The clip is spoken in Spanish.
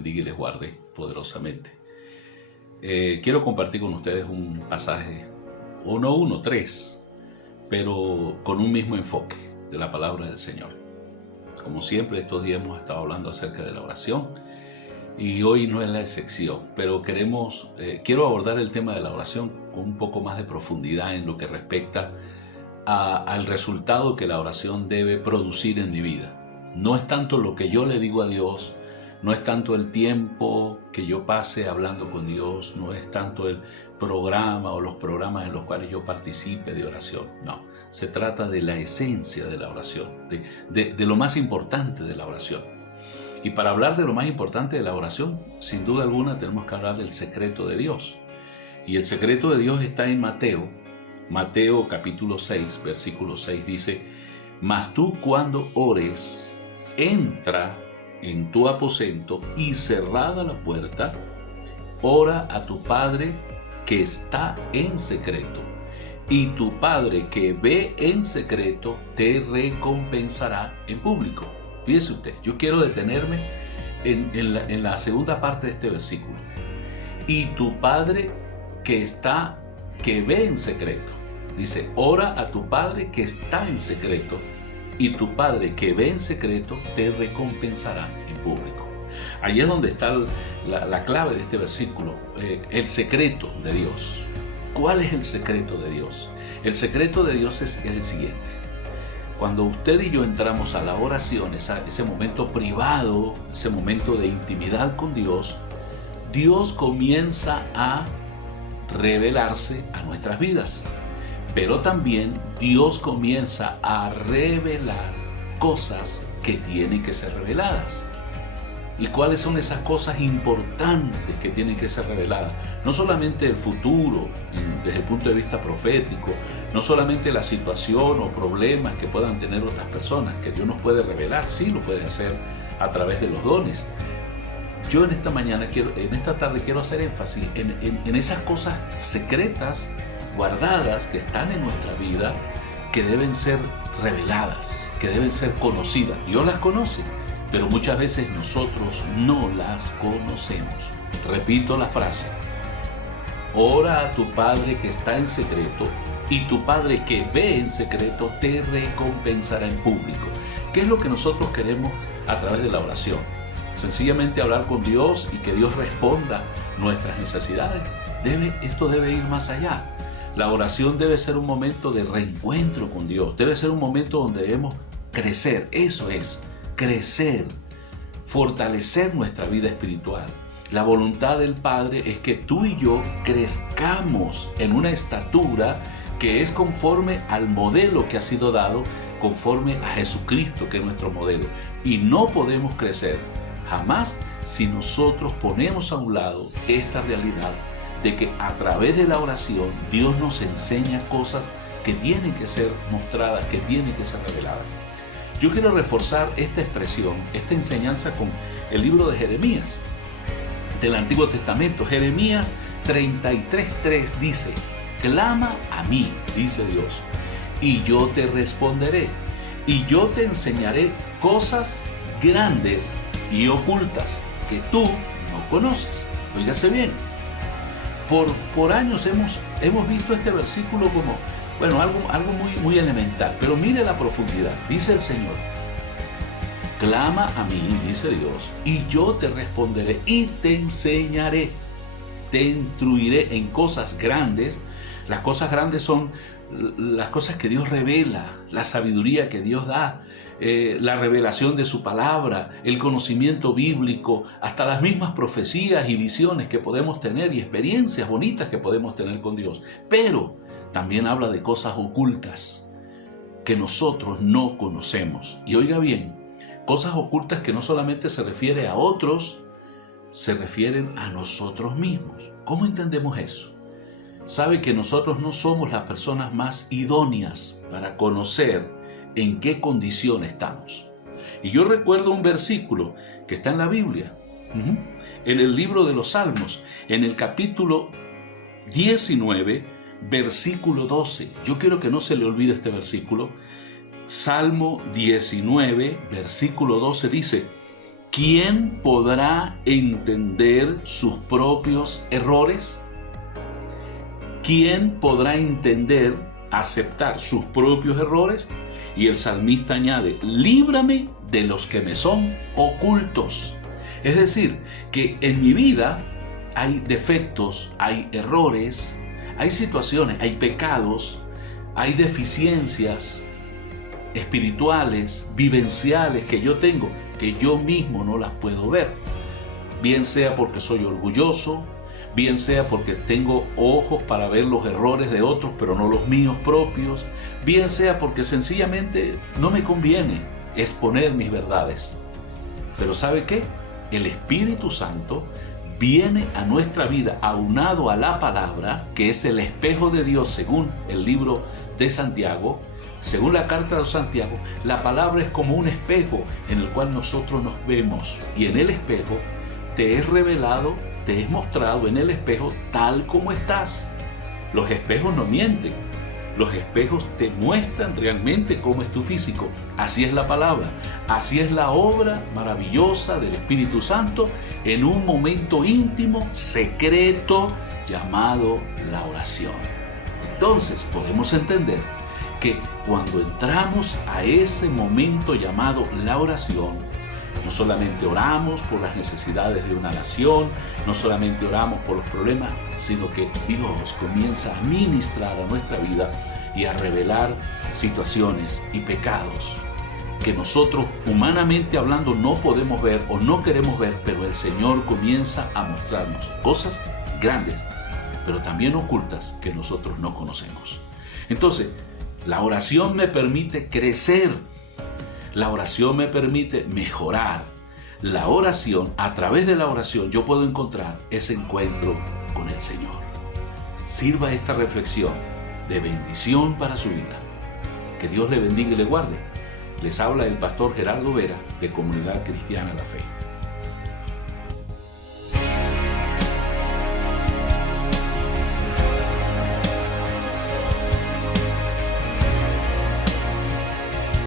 bendiga y les guarde poderosamente. Quiero compartir con ustedes un pasaje, tres, pero con un mismo enfoque de la palabra del Señor. Como siempre, estos días hemos estado hablando acerca de la oración y hoy no es la excepción, pero quiero abordar el tema de la oración con un poco más de profundidad en lo que respecta al resultado que la oración debe producir en mi vida. No es tanto lo que yo le digo a Dios, no es tanto el tiempo que yo pase hablando con Dios, no es tanto el programa o los programas en los cuales yo participe de oración, no. Se trata de la esencia de la oración, de lo más importante de la oración. Y para hablar de lo más importante de la oración, sin duda alguna tenemos que hablar del secreto de Dios. Y el secreto de Dios está en Mateo capítulo 6, versículo 6 dice: mas tú cuando ores, entra en tu aposento y cerrada la puerta, ora a tu Padre que está en secreto, y tu Padre que ve en secreto te recompensará en público. Fíjese usted, yo quiero detenerme en la segunda parte de este versículo. Y tu Padre que ve en secreto. Dice, ora a tu Padre que está en secreto, y tu Padre que ve en secreto te recompensará en público. Ahí es donde está la clave de este versículo, el secreto de Dios. ¿Cuál es el secreto de Dios? El secreto de Dios es el siguiente. Cuando usted y yo entramos a la oración, ese momento privado, ese momento de intimidad con Dios, Dios comienza a revelarse a nuestras vidas. Pero también Dios comienza a revelar cosas que tienen que ser reveladas. ¿Y cuáles son esas cosas importantes que tienen que ser reveladas? No solamente el futuro, desde el punto de vista profético, no solamente la situación o problemas que puedan tener otras personas, que Dios nos puede revelar, sí lo puede hacer a través de los dones. Yo en esta tarde quiero hacer énfasis en esas cosas secretas, guardadas, que están en nuestra vida, que deben ser reveladas, que deben ser conocidas. Dios las conoce, pero muchas veces nosotros no las conocemos. Repito la frase: ora a tu Padre que está en secreto, y tu Padre que ve en secreto te recompensará en público. ¿Qué es lo que nosotros queremos a través de la oración? Sencillamente hablar con Dios y que Dios responda nuestras necesidades. Esto debe ir más allá. La oración debe ser un momento de reencuentro con Dios, debe ser un momento donde debemos crecer. Eso es, crecer, fortalecer nuestra vida espiritual. La voluntad del Padre es que tú y yo crezcamos en una estatura que es conforme al modelo que ha sido dado, conforme a Jesucristo, que es nuestro modelo. Y no podemos crecer jamás si nosotros ponemos a un lado esta realidad de que a través de la oración Dios nos enseña cosas que tienen que ser mostradas, que tienen que ser reveladas. Yo quiero reforzar esta expresión, esta enseñanza con el libro de Jeremías, del Antiguo Testamento. Jeremías 33:3 dice: clama a mí, dice Dios, y yo te responderé, y yo te enseñaré cosas grandes y ocultas que tú no conoces. Óigase bien. Por años hemos visto este versículo como, algo muy elemental, pero mire la profundidad. Dice el Señor: clama a mí, dice Dios, y yo te responderé y te enseñaré, te instruiré en cosas grandes. Las cosas grandes son las cosas que Dios revela, la sabiduría que Dios da, la revelación de su palabra, el conocimiento bíblico, hasta las mismas profecías y visiones que podemos tener y experiencias bonitas que podemos tener con Dios. Pero también habla de cosas ocultas que nosotros no conocemos. Y oiga bien, cosas ocultas que no solamente se refiere a otros, se refieren a nosotros mismos. ¿Cómo entendemos eso? Sabe que nosotros no somos las personas más idóneas para conocer en qué condición estamos. Y yo recuerdo un versículo que está en la Biblia, en el libro de los Salmos, en el capítulo 19, versículo 12. Yo quiero que no se le olvide este versículo. Salmo 19, versículo 12 dice: ¿quién podrá entender sus propios errores? ¿Quién podrá entender, aceptar sus propios errores? Y el salmista añade, líbrame de los que me son ocultos. Es decir, que en mi vida hay defectos, hay errores, hay situaciones, hay pecados, hay deficiencias espirituales, vivenciales que yo tengo, que yo mismo no las puedo ver. Bien sea porque soy orgulloso, bien sea porque tengo ojos para ver los errores de otros, pero no los míos propios, bien sea porque sencillamente no me conviene exponer mis verdades. Pero ¿sabe qué? El Espíritu Santo viene a nuestra vida aunado a la palabra, que es el espejo de Dios según el libro de Santiago. Según la carta de Santiago, la palabra es como un espejo en el cual nosotros nos vemos, y en el espejo te es revelado, te es mostrado en el espejo tal como estás. Los espejos no mienten, los espejos te muestran realmente cómo es tu físico. Así es la palabra, así es la obra maravillosa del Espíritu Santo en un momento íntimo, secreto, llamado la oración. Entonces podemos entender que cuando entramos a ese momento llamado la oración, no solamente oramos por las necesidades de una nación, no solamente oramos por los problemas, sino que Dios comienza a ministrar a nuestra vida y a revelar situaciones y pecados que nosotros, humanamente hablando, no podemos ver o no queremos ver, pero el Señor comienza a mostrarnos cosas grandes, pero también ocultas que nosotros no conocemos. Entonces, la oración me permite crecer. La oración me permite mejorar. La oración, a través de la oración, yo puedo encontrar ese encuentro con el Señor. Sirva esta reflexión de bendición para su vida. Que Dios le bendiga y le guarde. Les habla el pastor Gerardo Vera, de Comunidad Cristiana La Fe.